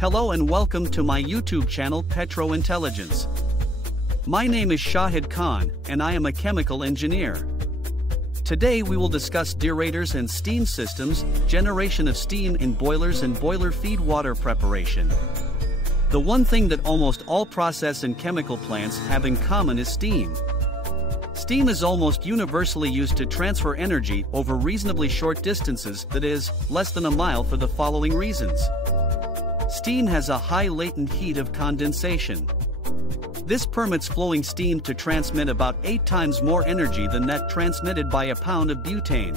Hello and welcome to my YouTube channel Petro Intelligence. My name is Shahid Khan and I am a chemical engineer. Today we will discuss deaerators and steam systems, generation of steam in boilers and boiler feed water preparation. The one thing that almost all process and chemical plants have in common is steam. Steam is almost universally used to transfer energy over reasonably short distances, that is, less than a mile, for the following reasons. Steam has a high latent heat of condensation. This permits flowing steam to transmit about 8 times more energy than that transmitted by a pound of butane.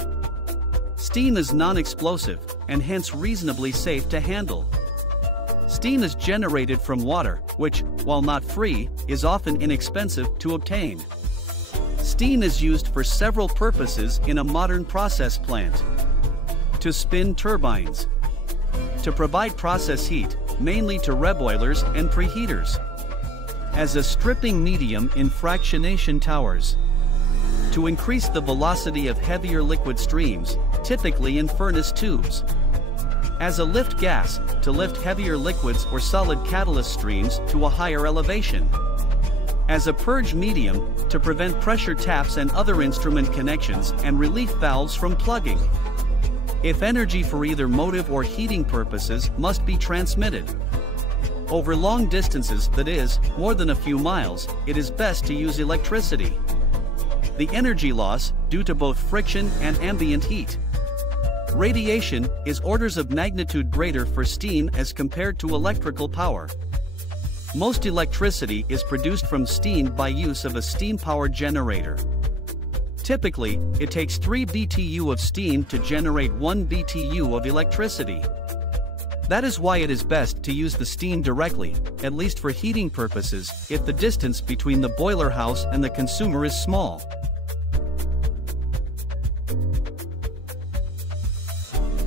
Steam is non-explosive, and hence reasonably safe to handle. Steam is generated from water, which, while not free, is often inexpensive to obtain. Steam is used for several purposes in a modern process plant. To spin turbines. To provide process heat, mainly to reboilers and preheaters. As a stripping medium in fractionation towers. To increase the velocity of heavier liquid streams, typically in furnace tubes. As a lift gas, to lift heavier liquids or solid catalyst streams to a higher elevation. As a purge medium, to prevent pressure taps and other instrument connections and relief valves from plugging. If energy for either motive or heating purposes must be transmitted. Over long distances, that is, more than a few miles, it is best to use electricity. The energy loss, due to both friction and ambient heat. Radiation is orders of magnitude greater for steam as compared to electrical power. Most electricity is produced from steam by use of a steam-powered generator. Typically, it takes 3 BTU of steam to generate 1 BTU of electricity. That is why it is best to use the steam directly, at least for heating purposes, if the distance between the boiler house and the consumer is small.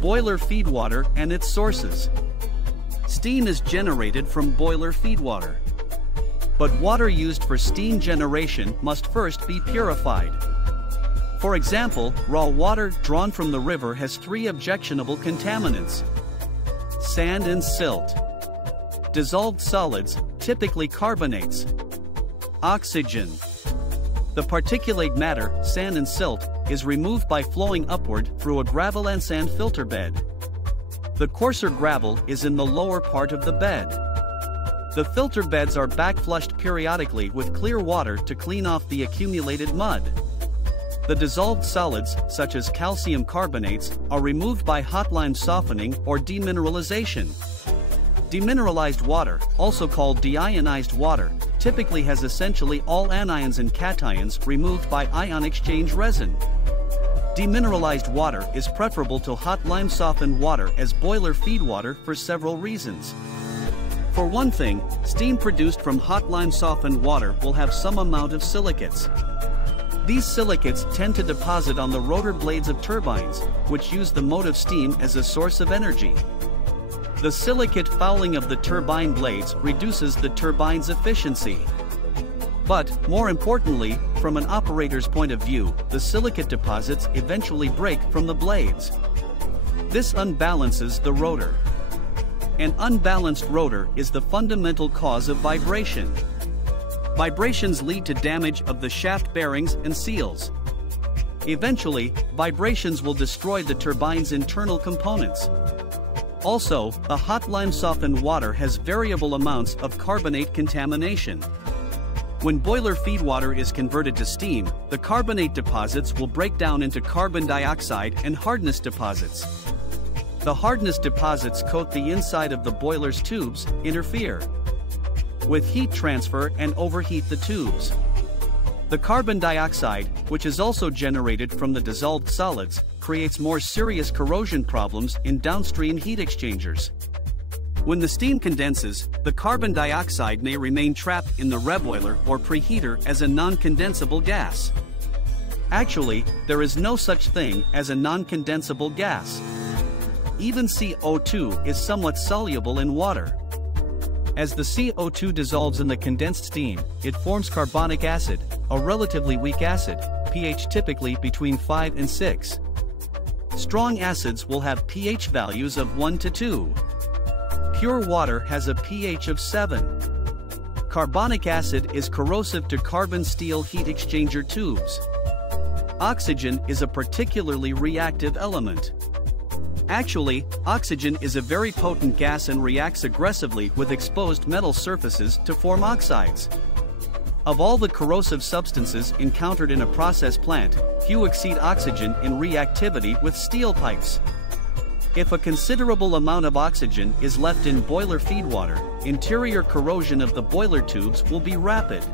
Boiler feed water and its sources. Steam is generated from boiler feed water. But water used for steam generation must first be purified. For example, raw water drawn from the river has 3 objectionable contaminants: sand and silt, dissolved solids, typically carbonates, oxygen. The particulate matter, sand and silt, is removed by flowing upward through a gravel and sand filter bed. The coarser gravel is in the lower part of the bed. The filter beds are backflushed periodically with clear water to clean off the accumulated mud. The dissolved solids, such as calcium carbonates, are removed by hot lime softening or demineralization. Demineralized water, also called deionized water, typically has essentially all anions and cations removed by ion exchange resin. Demineralized water is preferable to hot lime softened water as boiler feed water for several reasons. For one thing, steam produced from hot lime softened water will have some amount of silicates. These silicates tend to deposit on the rotor blades of turbines, which use the motive steam as a source of energy. The silicate fouling of the turbine blades reduces the turbine's efficiency. But, more importantly, from an operator's point of view, the silicate deposits eventually break from the blades. This unbalances the rotor. An unbalanced rotor is the fundamental cause of vibration. Vibrations lead to damage of the shaft bearings and seals. Eventually, vibrations will destroy the turbine's internal components. Also, the hot lime softened water has variable amounts of carbonate contamination. When boiler feed water is converted to steam, the carbonate deposits will break down into carbon dioxide and hardness deposits. The hardness deposits coat the inside of the boiler's tubes, interfere with heat transfer and overheat the tubes. The carbon dioxide, which is also generated from the dissolved solids, creates more serious corrosion problems in downstream heat exchangers. When the steam condenses, the carbon dioxide may remain trapped in the reboiler or preheater as a non-condensable gas. Actually, there is no such thing as a non-condensable gas. Even CO2 is somewhat soluble in water. As the CO2 dissolves in the condensed steam, it forms carbonic acid, a relatively weak acid, pH typically between 5 and 6. Strong acids will have pH values of 1 to 2. Pure water has a pH of 7. Carbonic acid is corrosive to carbon steel heat exchanger tubes. Oxygen is a particularly reactive element. Actually, oxygen is a very potent gas and reacts aggressively with exposed metal surfaces to form oxides. Of all the corrosive substances encountered in a process plant, few exceed oxygen in reactivity with steel pipes. If a considerable amount of oxygen is left in boiler feedwater, interior corrosion of the boiler tubes will be rapid.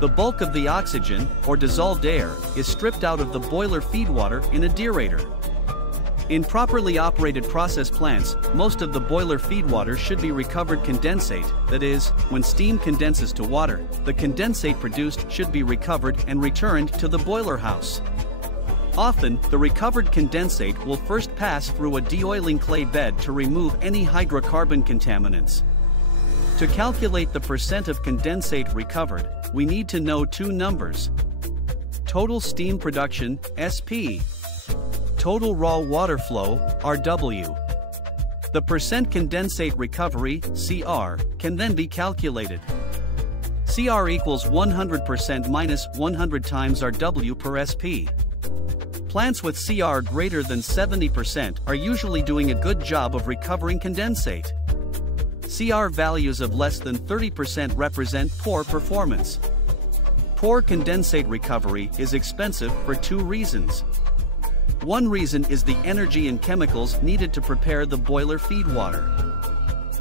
The bulk of the oxygen, or dissolved air, is stripped out of the boiler feedwater in a deaerator. In properly operated process plants, most of the boiler feedwater should be recovered condensate, that is, when steam condenses to water, the condensate produced should be recovered and returned to the boiler house. Often, the recovered condensate will first pass through a deoiling clay bed to remove any hydrocarbon contaminants. To calculate the percent of condensate recovered, we need to know two numbers: total steam production, SP, total raw water flow, RW. The percent condensate recovery, CR, can then be calculated. CR equals 100% minus 100 times RW per SP. Plants with CR greater than 70% are usually doing a good job of recovering condensate. CR values of less than 30% represent poor performance. Poor condensate recovery is expensive for two reasons. One reason is the energy and chemicals needed to prepare the boiler feedwater.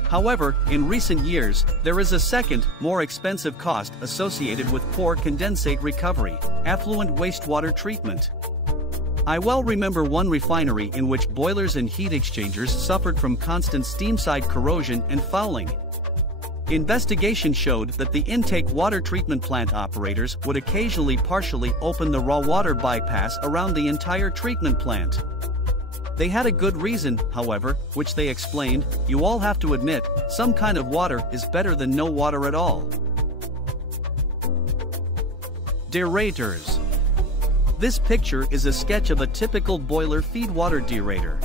However, in recent years, there is a second, more expensive cost associated with poor condensate recovery: effluent wastewater treatment. I well remember one refinery in which boilers and heat exchangers suffered from constant steam-side corrosion and fouling. Investigation showed that the intake water treatment plant operators would occasionally partially open the raw water bypass around the entire treatment plant. They had a good reason, however, which they explained: "You all have to admit, some kind of water is better than no water at all." Deaerators. This picture is a sketch of a typical boiler feedwater deaerator.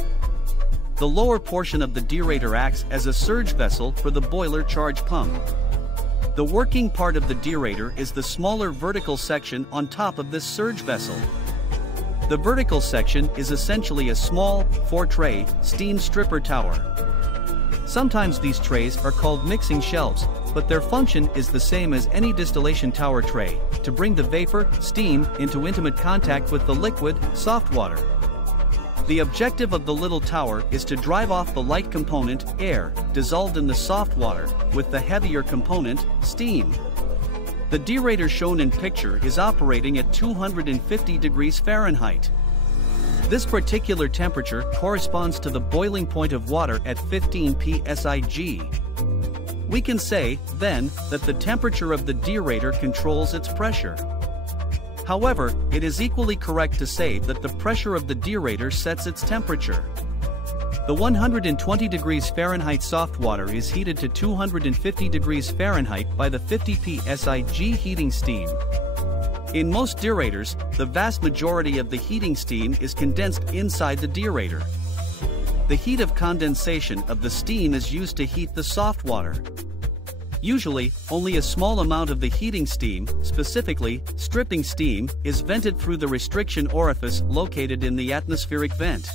The lower portion of the deaerator acts as a surge vessel for the boiler charge pump. The working part of the deaerator is the smaller vertical section on top of this surge vessel. The vertical section is essentially a small, 4-tray, steam stripper tower. Sometimes these trays are called mixing shelves, but their function is the same as any distillation tower tray, to bring the vapor, steam, into intimate contact with the liquid, soft water. The objective of the little tower is to drive off the light component, air, dissolved in the soft water, with the heavier component, steam. The deaerator shown in picture is operating at 250 degrees Fahrenheit. This particular temperature corresponds to the boiling point of water at 15 psig. We can say, then, that the temperature of the deaerator controls its pressure. However, it is equally correct to say that the pressure of the deaerator sets its temperature. The 120 degrees Fahrenheit soft water is heated to 250 degrees Fahrenheit by the 50 psig heating steam. In most deaerators, the vast majority of the heating steam is condensed inside the deaerator. The heat of condensation of the steam is used to heat the soft water. Usually, only a small amount of the heating steam, specifically stripping steam, is vented through the restriction orifice located in the atmospheric vent.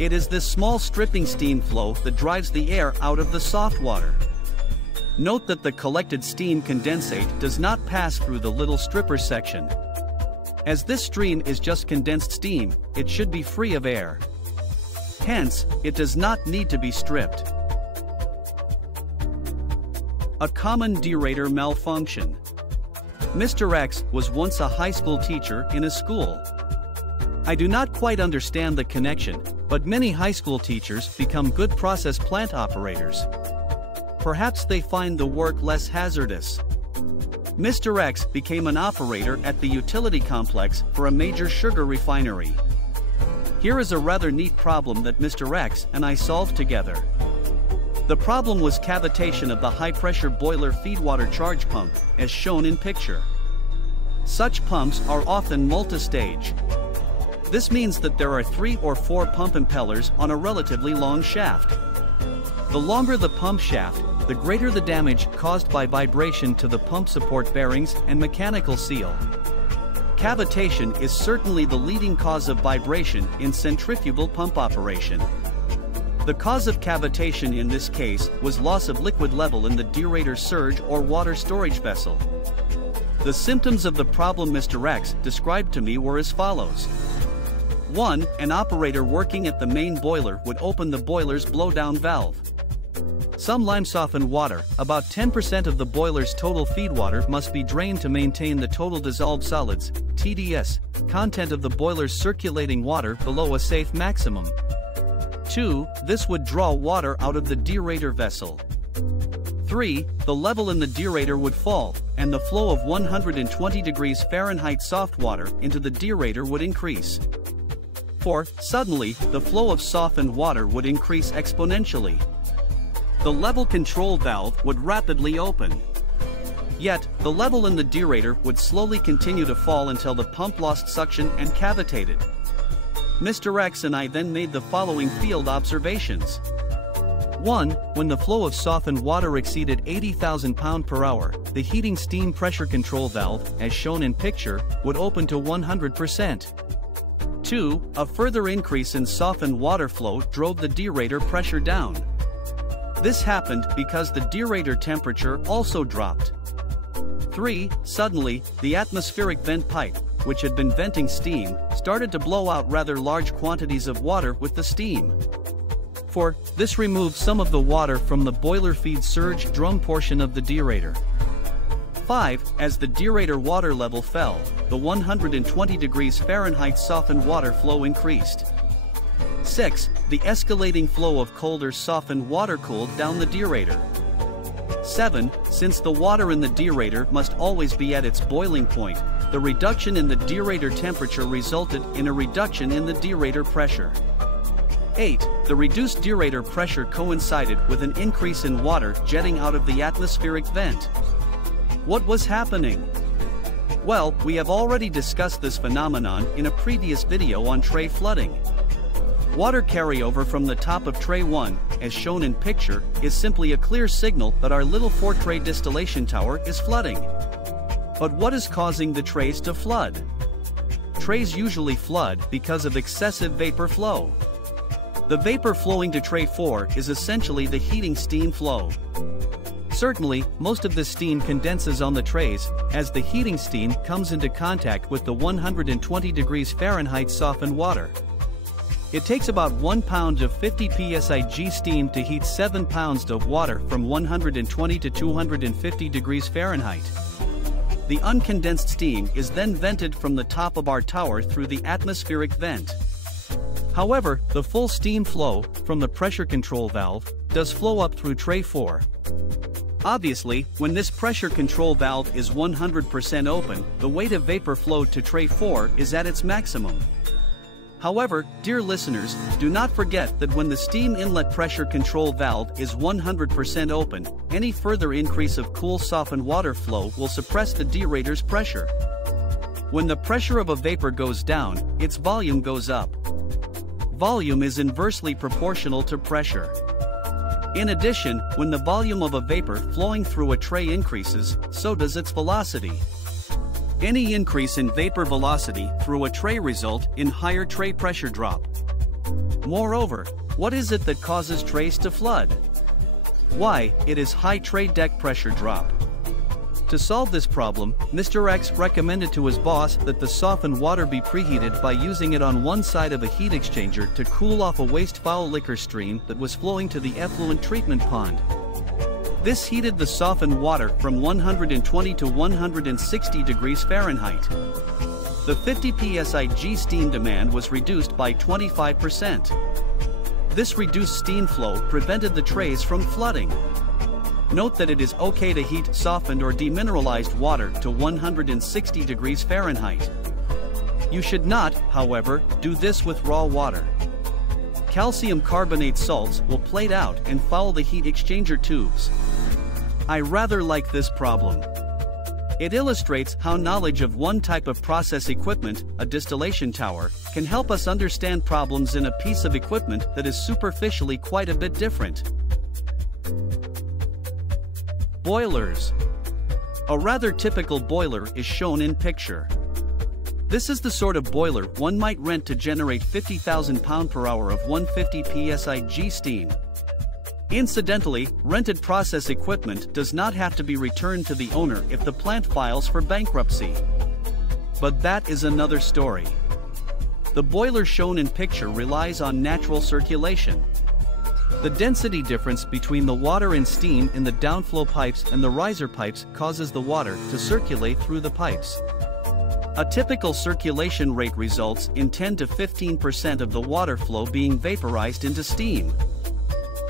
It is this small stripping steam flow that drives the air out of the soft water. Note that the collected steam condensate does not pass through the little stripper section. As this stream is just condensed steam, it should be free of air. Hence, it does not need to be stripped. A common deaerator malfunction. Mr. X was once a high school teacher in a school. I do not quite understand the connection, but many high school teachers become good process plant operators. Perhaps they find the work less hazardous. Mr. X became an operator at the utility complex for a major sugar refinery. Here is a rather neat problem that Mr. X and I solved together. The problem was cavitation of the high-pressure boiler feedwater charge pump, as shown in picture. Such pumps are often multi-stage. This means that there are 3 or 4 pump impellers on a relatively long shaft. The longer the pump shaft, the greater the damage caused by vibration to the pump support bearings and mechanical seal. Cavitation is certainly the leading cause of vibration in centrifugal pump operation. The cause of cavitation in this case was loss of liquid level in the deaerator surge or water storage vessel. The symptoms of the problem Mr. X described to me were as follows. 1. An operator working at the main boiler would open the boiler's blowdown valve. Some lime-softened water, about 10% of the boiler's total feed water, must be drained to maintain the total dissolved solids (TDS) content of the boiler's circulating water below a safe maximum. 2. This would draw water out of the deaerator vessel. 3. The level in the deaerator would fall, and the flow of 120 degrees Fahrenheit soft water into the deaerator would increase. 4. Suddenly, the flow of softened water would increase exponentially. The level control valve would rapidly open. Yet, the level in the deaerator would slowly continue to fall until the pump lost suction and cavitated. Mr. X and I then made the following field observations. 1. When the flow of softened water exceeded 80,000 pounds per hour, the heating steam pressure control valve, as shown in picture, would open to 100%. 2. A further increase in softened water flow drove the deaerator pressure down. This happened because the deaerator temperature also dropped. 3. Suddenly, the atmospheric vent pipe, which had been venting steam, started to blow out rather large quantities of water with the steam. 4. This removed some of the water from the boiler feed surge drum portion of the deaerator. 5. As the deaerator water level fell, the 120 degrees Fahrenheit softened water flow increased. 6. The escalating flow of colder softened water cooled down the deaerator. 7. Since the water in the deaerator must always be at its boiling point, the reduction in the deaerator temperature resulted in a reduction in the deaerator pressure. 8. The reduced deaerator pressure coincided with an increase in water jetting out of the atmospheric vent. What was happening? Well, we have already discussed this phenomenon in a previous video on tray flooding. Water carryover from the top of tray 1, as shown in picture, is simply a clear signal that our little 4-tray distillation tower is flooding. But what is causing the trays to flood? Trays usually flood because of excessive vapor flow. The vapor flowing to tray 4 is essentially the heating steam flow. Certainly, most of the steam condenses on the trays, as the heating steam comes into contact with the 120 degrees Fahrenheit softened water. It takes about 1 pound of 50 psig steam to heat 7 pounds of water from 120 to 250 degrees Fahrenheit. The uncondensed steam is then vented from the top of our tower through the atmospheric vent. However, the full steam flow from the pressure control valve does flow up through tray 4. Obviously, when this pressure control valve is 100% open, the weight of vapor flowed to tray 4 is at its maximum. However, dear listeners, do not forget that when the steam inlet pressure control valve is 100% open, any further increase of cool softened water flow will suppress the deaerator's pressure. When the pressure of a vapor goes down, its volume goes up. Volume is inversely proportional to pressure. In addition, when the volume of a vapor flowing through a tray increases, so does its velocity. Any increase in vapor velocity through a tray result in higher tray pressure drop. Moreover, what is it that causes trays to flood? Why, it is high tray deck pressure drop. To solve this problem, Mr. X recommended to his boss that the softened water be preheated by using it on one side of a heat exchanger to cool off a waste foul liquor stream that was flowing to the effluent treatment pond. This heated the softened water from 120 to 160 degrees Fahrenheit. The 50 psig steam demand was reduced by 25%. This reduced steam flow prevented the trays from flooding. Note that it is okay to heat softened or demineralized water to 160 degrees Fahrenheit. You should not, however, do this with raw water. Calcium carbonate salts will plate out and foul the heat exchanger tubes. I rather like this problem. It illustrates how knowledge of one type of process equipment, a distillation tower, can help us understand problems in a piece of equipment that is superficially quite a bit different. Boilers. A rather typical boiler is shown in picture. This is the sort of boiler one might rent to generate 50,000 pound/hour of 150 psig steam. Incidentally, rented process equipment does not have to be returned to the owner if the plant files for bankruptcy. But that is another story. The boiler shown in picture relies on natural circulation. The density difference between the water and steam in the downflow pipes and the riser pipes causes the water to circulate through the pipes. A typical circulation rate results in 10 to 15% of the water flow being vaporized into steam.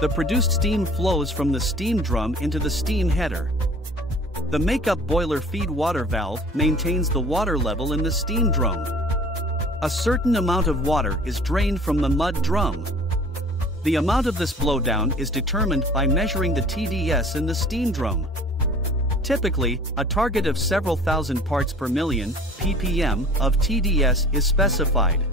The produced steam flows from the steam drum into the steam header. The makeup boiler feed water valve maintains the water level in the steam drum. A certain amount of water is drained from the mud drum. The amount of this blowdown is determined by measuring the TDS in the steam drum. Typically, a target of several thousand parts per million (ppm) of TDS is specified.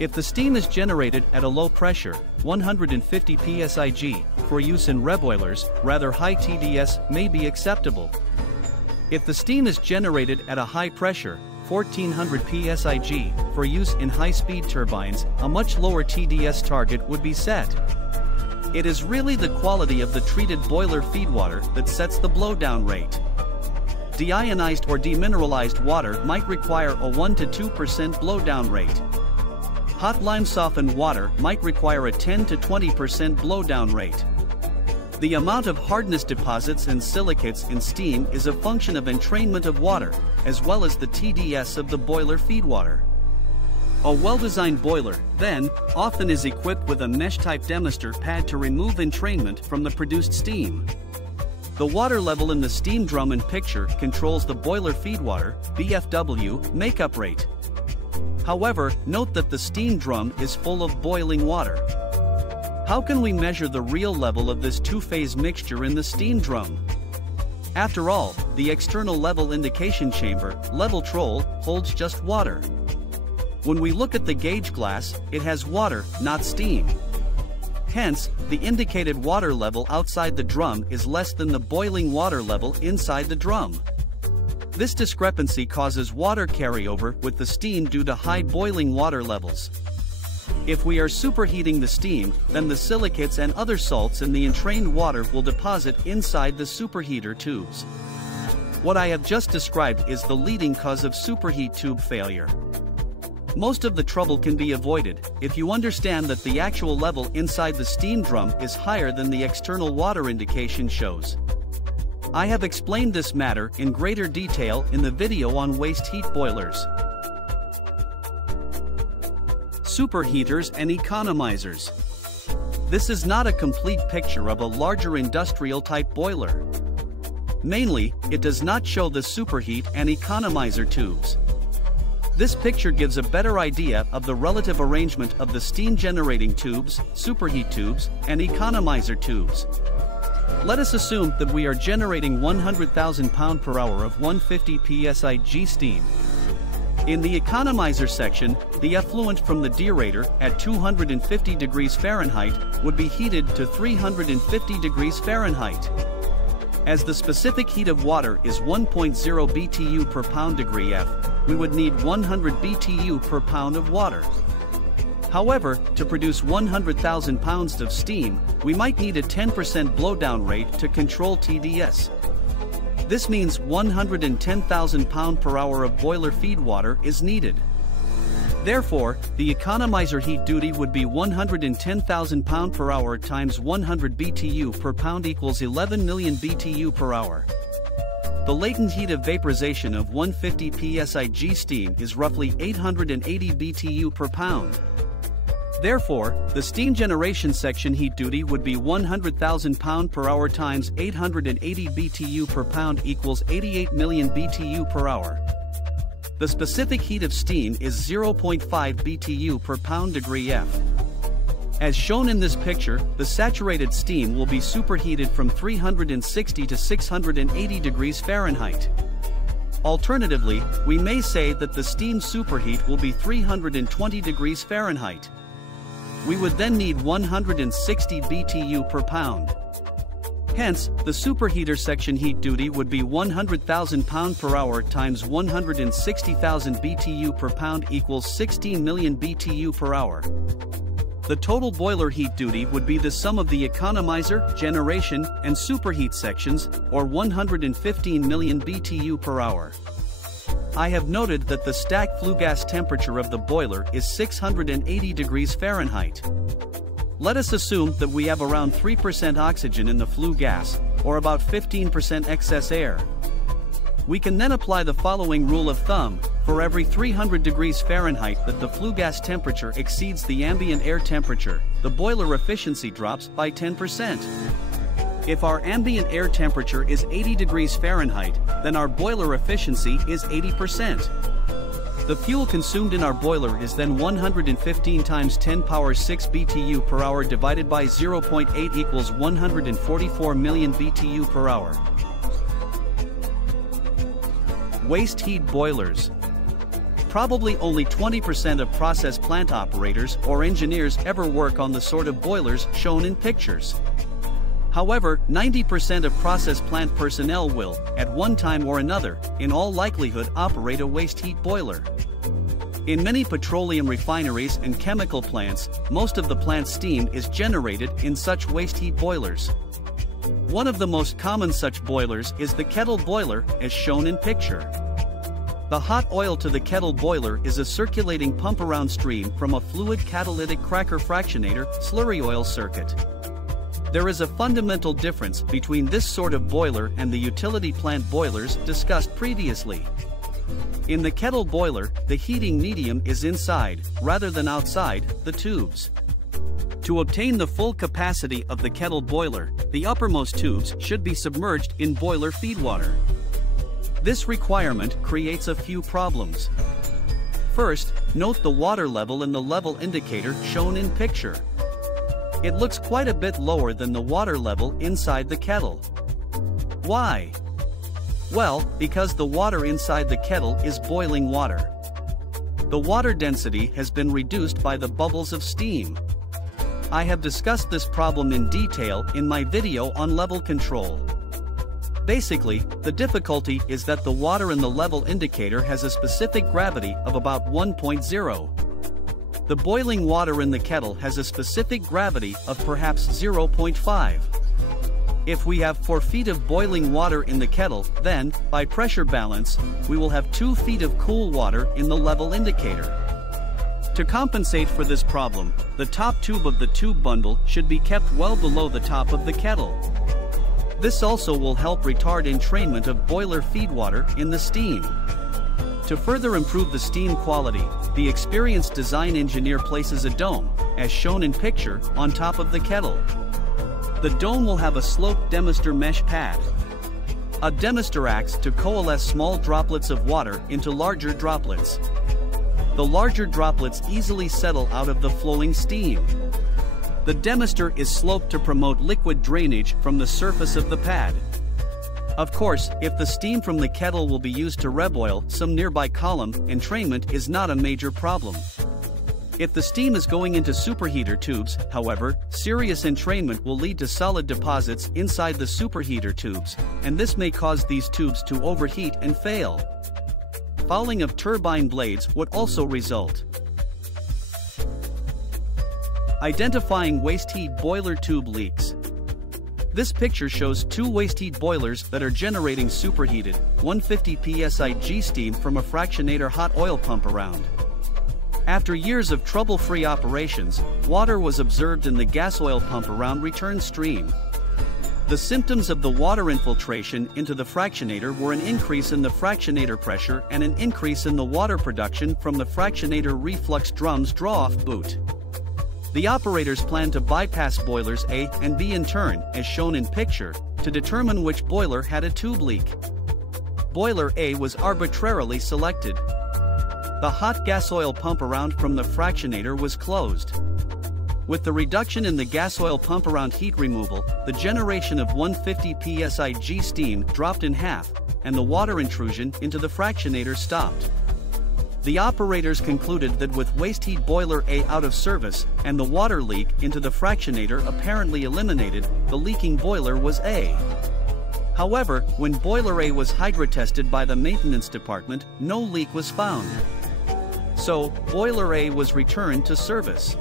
If the steam is generated at a low pressure, 150 psig, for use in reboilers, rather high TDS may be acceptable. If the steam is generated at a high pressure, 1400 psig, for use in high-speed turbines, a much lower TDS target would be set. It is really the quality of the treated boiler feedwater that sets the blowdown rate. Deionized or demineralized water might require a 1 to 2% blowdown rate. Hot lime-softened water might require a 10 to 20% blowdown rate. The amount of hardness deposits and silicates in steam is a function of entrainment of water, as well as the TDS of the boiler feedwater. A well-designed boiler, then, often is equipped with a mesh-type demister pad to remove entrainment from the produced steam. The water level in the steam drum in picture controls the boiler feedwater (BFW) makeup rate. However, note that the steam drum is full of boiling water. How can we measure the real level of this two-phase mixture in the steam drum? After all, the external level indication chamber, level troll, holds just water. When we look at the gauge glass, it has water, not steam. Hence, the indicated water level outside the drum is less than the boiling water level inside the drum. This discrepancy causes water carryover with the steam due to high boiling water levels. If we are superheating the steam, then the silicates and other salts in the entrained water will deposit inside the superheater tubes. What I have just described is the leading cause of superheat tube failure. Most of the trouble can be avoided if you understand that the actual level inside the steam drum is higher than the external water indication shows. I have explained this matter in greater detail in the video on waste heat boilers. Superheaters and economizers. This is not a complete picture of a larger industrial-type boiler. Mainly, it does not show the superheat and economizer tubes. This picture gives a better idea of the relative arrangement of the steam-generating tubes, superheat tubes, and economizer tubes. Let us assume that we are generating 100,000 pound/hour of 150 psig steam. In the economizer section, the effluent from the deaerator at 250 degrees Fahrenheit would be heated to 350 degrees Fahrenheit. As the specific heat of water is 1.0 BTU per pound degree F, we would need 100 BTU per pound of water. However, to produce 100,000 pounds of steam, we might need a 10% blowdown rate to control TDS. This means 110,000 pound/hour of boiler feed water is needed. Therefore, the economizer heat duty would be 110,000 pound/hour times 100 BTU per pound equals 11 million BTU per hour. The latent heat of vaporization of 150 psig steam is roughly 880 BTU per pound. Therefore, the steam generation section heat duty would be 100,000 pound/hour times 880 BTU per pound equals 88 million BTU per hour. The specific heat of steam is 0.5 BTU per pound degree F. As shown in this picture, the saturated steam will be superheated from 360 to 680 degrees Fahrenheit. Alternatively, we may say that the steam superheat will be 320 degrees Fahrenheit. We would then need 160 BTU per pound. Hence, the superheater section heat duty would be 100,000 pound per hour times 160,000 BTU per pound equals 16 million BTU per hour. The total boiler heat duty would be the sum of the economizer, generation, and superheat sections, or 115 million BTU per hour. I have noted that the stack flue gas temperature of the boiler is 680 degrees Fahrenheit. Let us assume that we have around 3% oxygen in the flue gas, or about 15% excess air. We can then apply the following rule of thumb: for every 300 degrees Fahrenheit that the flue gas temperature exceeds the ambient air temperature, the boiler efficiency drops by 10%. If our ambient air temperature is 80 degrees Fahrenheit, then our boiler efficiency is 80%. The fuel consumed in our boiler is then 115 times 10 power 6 BTU per hour divided by 0.8 equals 144 million BTU per hour. Waste heat boilers. Probably only 20% of process plant operators or engineers ever work on the sort of boilers shown in pictures. However, 90% of process plant personnel will, at one time or another, in all likelihood operate a waste heat boiler. In many petroleum refineries and chemical plants, most of the plant steam is generated in such waste heat boilers. One of the most common such boilers is the kettle boiler, as shown in picture. The hot oil to the kettle boiler is a circulating pump-around stream from a fluid catalytic cracker fractionator slurry oil circuit. There is a fundamental difference between this sort of boiler and the utility plant boilers discussed previously. In the kettle boiler, the heating medium is inside, rather than outside, the tubes. To obtain the full capacity of the kettle boiler, the uppermost tubes should be submerged in boiler feedwater. This requirement creates a few problems. First, note the water level in the level indicator shown in picture. It looks quite a bit lower than the water level inside the kettle. Why? Well, because the water inside the kettle is boiling water. The water density has been reduced by the bubbles of steam. I have discussed this problem in detail in my video on level control. Basically, the difficulty is that the water in the level indicator has a specific gravity of about 1.0. The boiling water in the kettle has a specific gravity of perhaps 0.5. If we have 4 feet of boiling water in the kettle, then, by pressure balance, we will have 2 feet of cool water in the level indicator. To compensate for this problem, the top tube of the tube bundle should be kept well below the top of the kettle. This also will help retard entrainment of boiler feedwater in the steam. To further improve the steam quality, the experienced design engineer places a dome, as shown in picture, on top of the kettle. The dome will have a sloped demister mesh pad. A demister acts to coalesce small droplets of water into larger droplets. The larger droplets easily settle out of the flowing steam. The demister is sloped to promote liquid drainage from the surface of the pad. Of course, if the steam from the kettle will be used to reboil some nearby column, entrainment is not a major problem. If the steam is going into superheater tubes, however, serious entrainment will lead to solid deposits inside the superheater tubes, and this may cause these tubes to overheat and fail. Fouling of turbine blades would also result. Identifying waste heat boiler tube leaks. This picture shows 2 waste heat boilers that are generating superheated, 150 psi steam from a fractionator hot oil pump around. After years of trouble-free operations, water was observed in the gas oil pump around return stream. The symptoms of the water infiltration into the fractionator were an increase in the fractionator pressure and an increase in the water production from the fractionator reflux drum's draw-off boot. The operators planned to bypass boilers A and B in turn, as shown in picture, to determine which boiler had a tube leak. Boiler A was arbitrarily selected. The hot gas oil pump around from the fractionator was closed. With the reduction in the gas oil pump around heat removal, the generation of 150 psi steam dropped in half, and the water intrusion into the fractionator stopped. The operators concluded that with waste heat boiler A out of service and the water leak into the fractionator apparently eliminated, the leaking boiler was A. However, when boiler A was hydrotested by the maintenance department, no leak was found. So, boiler A was returned to service.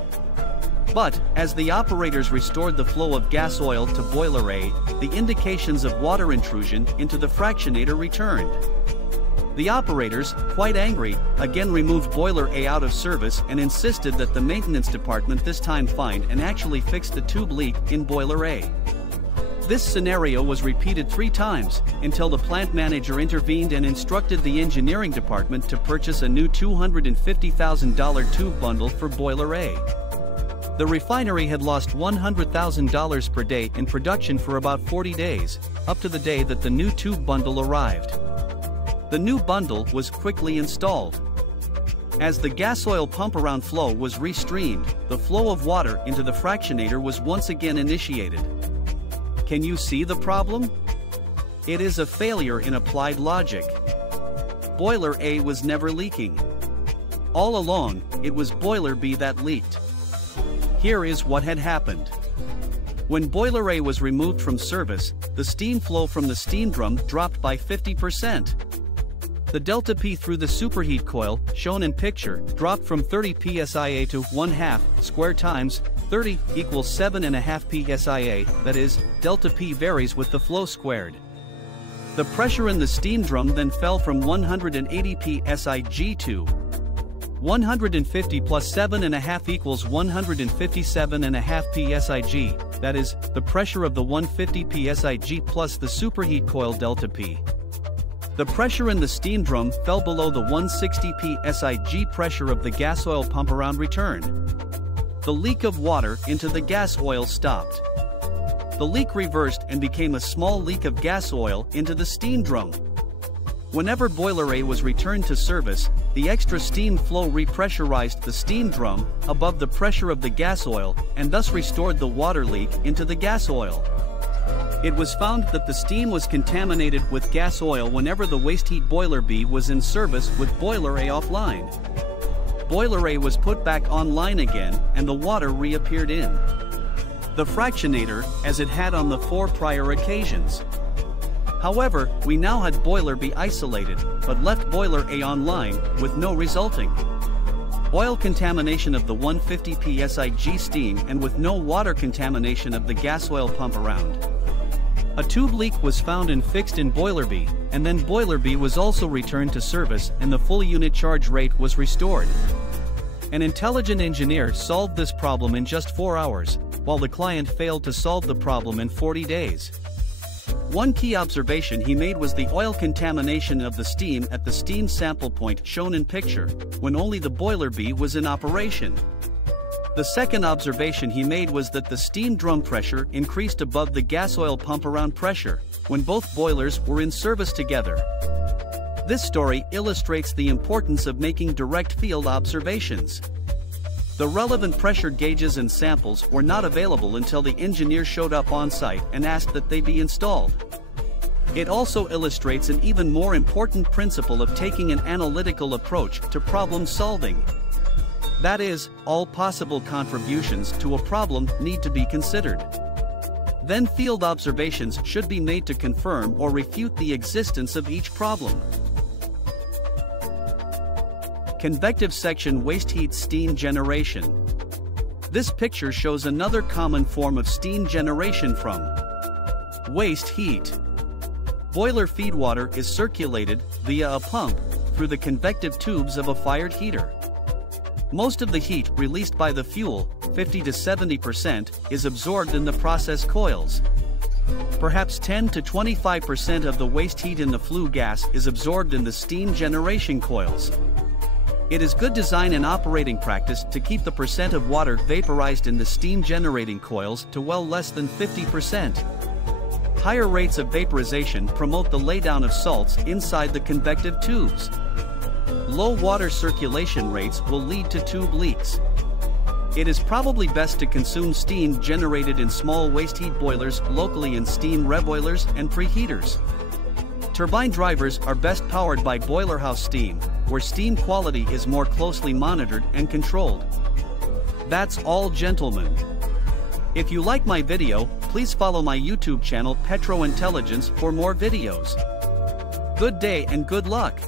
But, as the operators restored the flow of gas oil to boiler A, the indications of water intrusion into the fractionator returned. The operators, quite angry, again removed boiler A out of service and insisted that the maintenance department this time find and actually fix the tube leak in boiler A. This scenario was repeated 3 times, until the plant manager intervened and instructed the engineering department to purchase a new $250,000 tube bundle for boiler A. The refinery had lost $100,000 per day in production for about 40 days, up to the day that the new tube bundle arrived. The new bundle was quickly installed. As the gas oil pump around flow was restreamed, the flow of water into the fractionator was once again initiated. Can you see the problem? It is a failure in applied logic. Boiler A was never leaking. All along, it was boiler B that leaked. Here is what had happened. When boiler A was removed from service, the steam flow from the steam drum dropped by 50%. The delta P through the superheat coil, shown in picture, dropped from 30 psia to 1/2 square times 30 equals 7.5 psia, that is, delta P varies with the flow squared. The pressure in the steam drum then fell from 180 psig to 150 plus 7.5 equals 157.5 psig, that is, the pressure of the 150 psig plus the superheat coil delta P. The pressure in the steam drum fell below the 160 psig pressure of the gas oil pump around return. The leak of water into the gas oil stopped. The leak reversed and became a small leak of gas oil into the steam drum. Whenever boiler A was returned to service, the extra steam flow repressurized the steam drum above the pressure of the gas oil and thus restored the water leak into the gas oil. It was found that the steam was contaminated with gas oil whenever the waste heat boiler B was in service with boiler A offline. Boiler A was put back online again and the water reappeared in the fractionator as it had on the 4 prior occasions. However, we now had boiler B isolated, but left boiler A online with no resulting oil contamination of the 150 psig steam and with no water contamination of the gas oil pump around. A tube leak was found and fixed in boiler B, and then boiler B was also returned to service and the full unit charge rate was restored. An intelligent engineer solved this problem in just 4 hours, while the client failed to solve the problem in 40 days. One key observation he made was the oil contamination of the steam at the steam sample point shown in picture, when only the boiler B was in operation. The second observation he made was that the steam drum pressure increased above the gas oil pump around pressure, when both boilers were in service together. This story illustrates the importance of making direct field observations. The relevant pressure gauges and samples were not available until the engineer showed up on site and asked that they be installed. It also illustrates an even more important principle of taking an analytical approach to problem solving. That is, all possible contributions to a problem need to be considered. Then field observations should be made to confirm or refute the existence of each problem. Convective section waste heat steam generation. This picture shows another common form of steam generation from waste heat. Boiler feed water is circulated via a pump through the convective tubes of a fired heater. Most of the heat released by the fuel, 50 to 70%, is absorbed in the process coils. Perhaps 10 to 25% of the waste heat in the flue gas is absorbed in the steam generation coils. It is good design and operating practice to keep the percent of water vaporized in the steam generating coils to well less than 50%. Higher rates of vaporization promote the laydown of salts inside the convective tubes. Low water circulation rates will lead to tube leaks. It is probably best to consume steam generated in small waste heat boilers locally in steam reboilers and preheaters. Turbine drivers are best powered by boiler house steam, where steam quality is more closely monitored and controlled. That's all, gentlemen. If you like my video, please follow my YouTube channel Petro Intelligence for more videos. Good day and good luck.